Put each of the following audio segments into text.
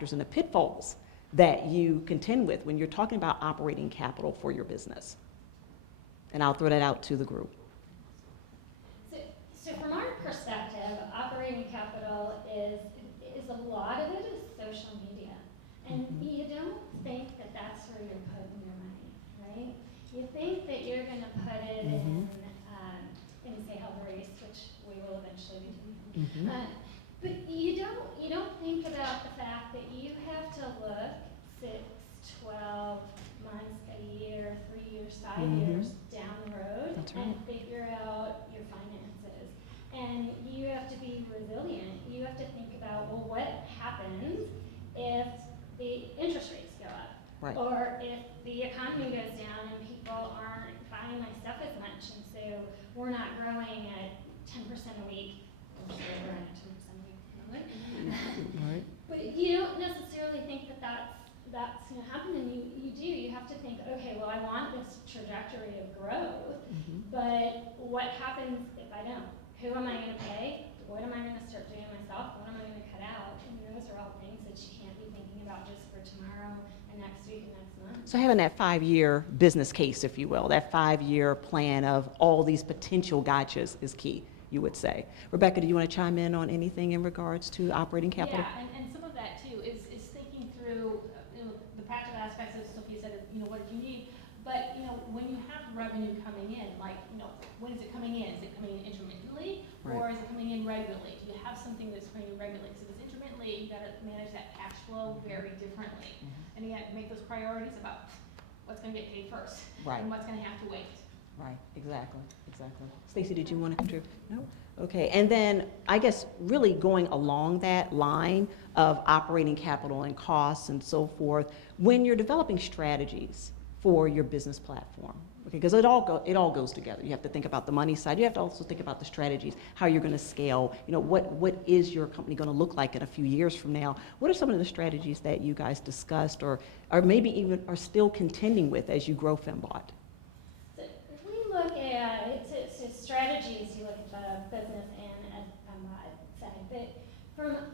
and the pitfalls that you contend with when you're talking about operating capital for your business? And I'll throw that out to the group. So from our perspective, operating capital is a lot of it is social media. And you don't think that that's where you're putting your money, right? You think that you're going to put it in say health race, which we will eventually be doing. But you don't think about the fact that you have to look 6, 12 months, a year, 3 years, 5 years down the road and figure out your finances. And you have to be resilient. You have to think about, well, what happens if the interest rates go up? Right. Or if the economy goes down and people aren't buying my stuff as much, and so we're not growing at 10% a week. We're still growing at 10% a week. Right. But you don't necessarily think that that's going to happen, and you do. You have to think, okay, well, I want this trajectory of growth, but what happens if I don't? Who am I going to pay? What am I going to start doing myself? What am I going to cut out? And those are all things that you can't be thinking about just for tomorrow and next week and next month. So having that 5-year business case, if you will, that 5-year plan of all these potential gotchas is key, you would say. Rebecca, do you want to chime in on anything in regards to operating capital? Yeah, and some of that too is thinking through the practical aspects, as Sophia said, what do you need? But when you have revenue coming in, like when is it coming in? Is it coming in intermittently, or is it coming in regularly? Do you have something that's coming in regularly? So if it's intermittently, you got to manage that cash flow very differently, and again, make those priorities about what's going to get paid first, and what's going to have to wait. Right, exactly. Stacey, did you want to contribute? No? Okay, and then I guess really going along that line of operating capital and costs and so forth, when you're developing strategies for your business platform, okay, because it all goes together. You have to think about the money side. You have to also think about the strategies, how you're going to scale. What is your company going to look like in a few years from now? What are some of the strategies that you guys discussed, or maybe even are still contending with as you grow Fembought? So if we look at strategies, you look at the business and at Fembought side, but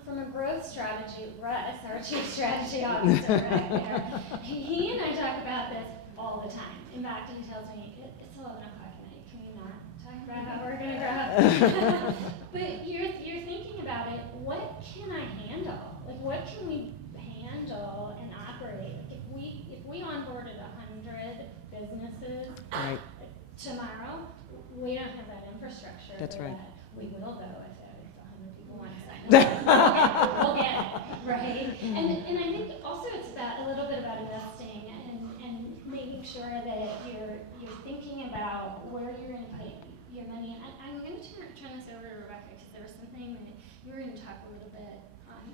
from a growth strategy, Russ, our chief strategy officer right there, he and I talk about this all the time. In fact, he tells me, it's 11 o'clock at night, can we not talk about how we're going to grow? But you're thinking about it, what can I handle? Like, what can we handle and operate? Like, if we onboarded 100 businesses tomorrow, we don't have that infrastructure. That's right. That. We will, though, if 100 people want to sign up. We'll get it, right? And I think also it's about a little bit about investing and making sure that you're thinking about where you're going to put your money. I'm going to turn this over to Rebecca, because there was something that you were going to talk a little bit on.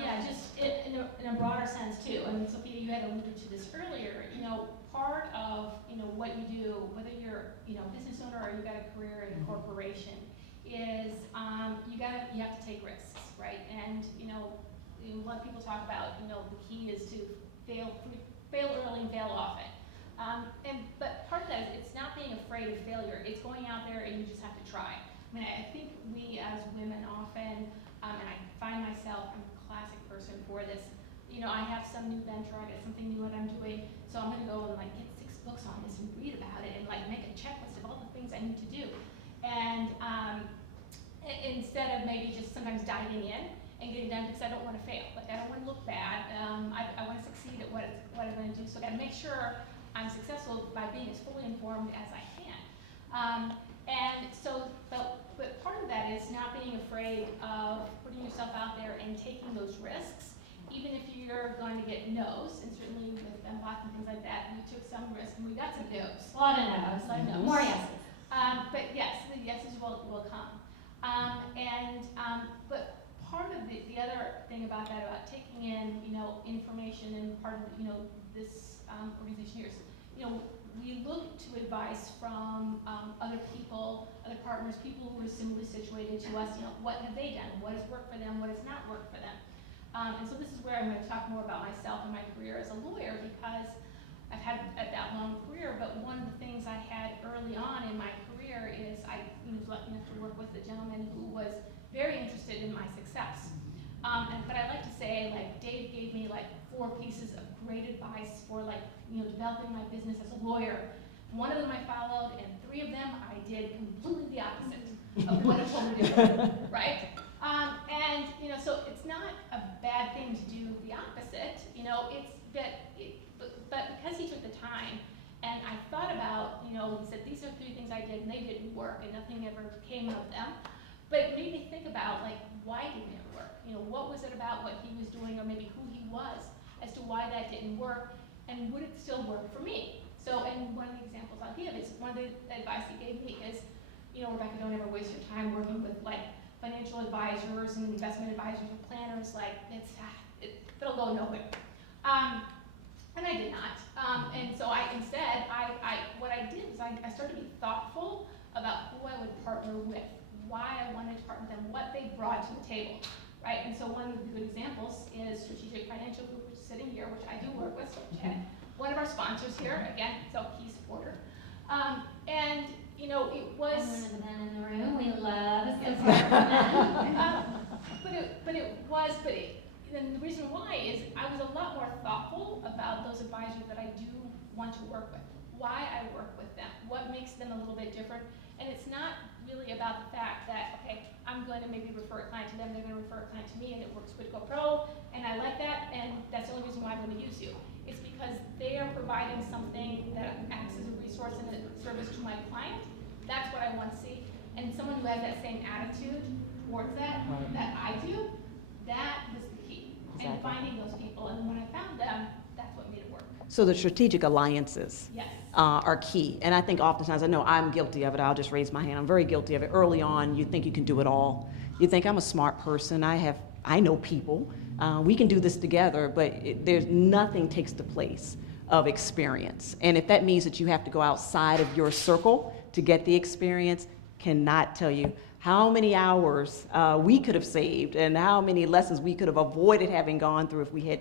Yeah, just in a broader sense too. I mean, Sophia, you had alluded to this earlier. Part of what you do, whether you're business owner or you got a career in a corporation, is you have to take risks, right? And a lot of people talk about the key is to fail early and fail often. But part of that is it's not being afraid of failure. It's going out there and you just have to try. I mean, I think we as women often, and I find myself, I'm a classic person for this. I have some new venture, I got something new that I'm doing, so I'm going to go and get 6 books on this and read about it and make a checklist of all the things I need to do. And instead of maybe just sometimes diving in and getting done, because I don't want to fail. I don't want to look bad. I want to succeed at what I'm going to do. So I got to make sure I'm successful by being as fully informed as I can. And so, but part of that is not being afraid of putting yourself out there and taking those risks, even if you're going to get no's. And certainly with Fembought and things like that, we took some risks and we got some no's. A lot of no's. More yeses. But yes, the yeses will come. But part of the other thing about that, about taking in, information, and part of, this organization here is, we look to advice from other people, other partners, people who are similarly situated to us. What have they done? What has worked for them? What has not worked for them? And so this is where I'm going to talk more about myself and my career as a lawyer, because I've had that long career. But one of the things I had early on in my career is I was lucky enough to work with a gentleman who was very interested in my success. But I like to say, like, Dave gave me like 4 pieces of great advice for like, developing my business as a lawyer. One of them I followed, and 3 of them I did completely the opposite of what he told me to do, right? So it's not a bad thing to do the opposite, but because he took the time, and I thought about, he said, these are 3 things I did, and they didn't work, and nothing ever came of them. But it made me think about, like, why didn't it work? What was it about what he was doing, or maybe who he was, as to why that didn't work, and would it still work for me? So, and one of the examples I'll give is, one of the advice he gave me is, Rebecca, don't ever waste your time working with, like, financial advisors and investment advisors and planners. Like, it'll go nowhere. And I did not. And so instead, what I did was I started to be thoughtful about who I would partner with, why I wanted to partner with them, what they brought to the table, right? And so one of the good examples is Strategic Financial Group, which is sitting here, which I do work with. So one of our sponsors here, again, so key supporter. And it was. I'm one of the men in the room. We love and the reason why is I was a lot more thoughtful about those advisors that I do want to work with, why I work with them, what makes them a little bit different. And it's not really about the fact that, okay, I'm going to maybe refer a client to them, they're going to refer a client to me, and it works quid pro quo, and I like that, and that's the only reason why I'm going to use you. It's because they are providing something that acts as a resource and a service to my client. That's what I want to see. And someone who has that same attitude towards that I do, that was the key. Exactly. And finding those people, and when I found them, that's what made it work. So the strategic alliances Yes. Are key. And I think oftentimes, I know I'm guilty of it, I'll just raise my hand, I'm very guilty of it. Early on, you think you can do it all. You think, I'm a smart person, I know people, we can do this together, but there's nothing takes the place of experience. And if that means that you have to go outside of your circle to get the experience, cannot tell you how many hours we could have saved and how many lessons we could have avoided having gone through if we had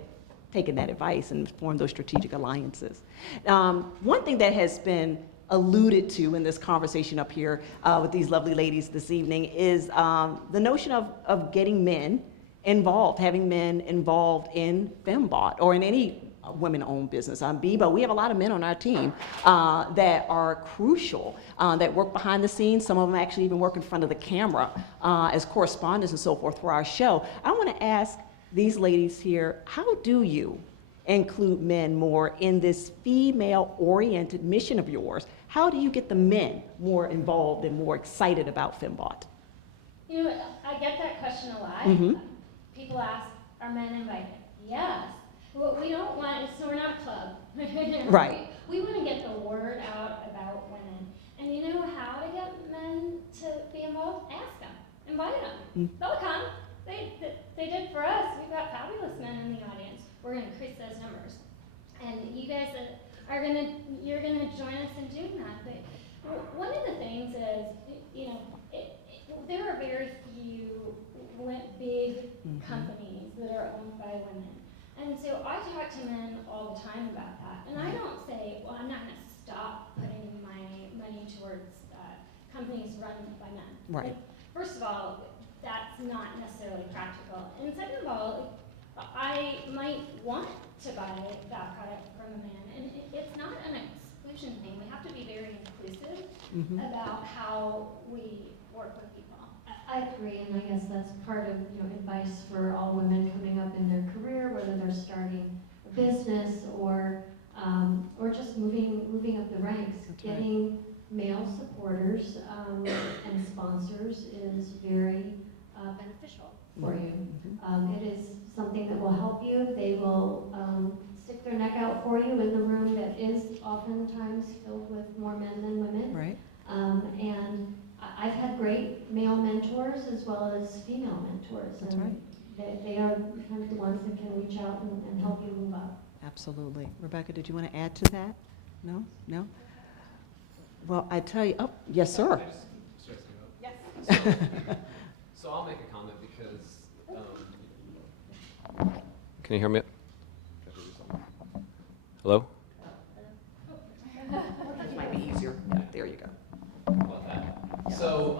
taken that advice and formed those strategic alliances. One thing that has been alluded to in this conversation up here with these lovely ladies this evening is the notion of getting men involved, having men involved in Fembought or in any women-owned business. BIBO, we have a lot of men on our team that are crucial, that work behind the scenes. Some of them actually even work in front of the camera as correspondents and so forth for our show. I want to ask these ladies here, how do you include men more in this female-oriented mission of yours? How do you get the men more involved and more excited about Fembought? I get that question a lot. Mm-hmm. People ask, are men invited? Yes. What we don't want is, so we're not a club. Right. We want to get the word out about women. And you know how to get men to be involved? Ask them. Invite them. They'll come. They did for us. We've got fabulous men in the audience. We're going to increase those numbers. And you guys you're going to join us in doing that. But one of the things is, there are very few big companies that are owned by women. And so I talk to men all the time about that. And I don't say, well, I'm not going to stop putting my money towards companies run by men. Right. Like, first of all, that's not necessarily practical. And second of all, I might want to buy that product from a man. And it's not an exclusion thing. We have to be very inclusive about how we work with people. I agree, and I guess that's part of advice for all women coming up in their career, whether they're starting a business or just moving up the ranks. That's Getting right. Male supporters and sponsors is very beneficial for you. It is something that will help you. They will stick their neck out for you in the room that is oftentimes filled with more men than women. Right. And I've had great male mentors as well as female mentors. That's and right. They are kind of the ones that can reach out and help you move up. Absolutely. Rebecca, did you want to add to that? No? No? Well, I tell you, oh, yes, sir. Yes. So I'll make a comment because, can you hear me? Hello? This might be easier. Yeah, there you go. How about that? So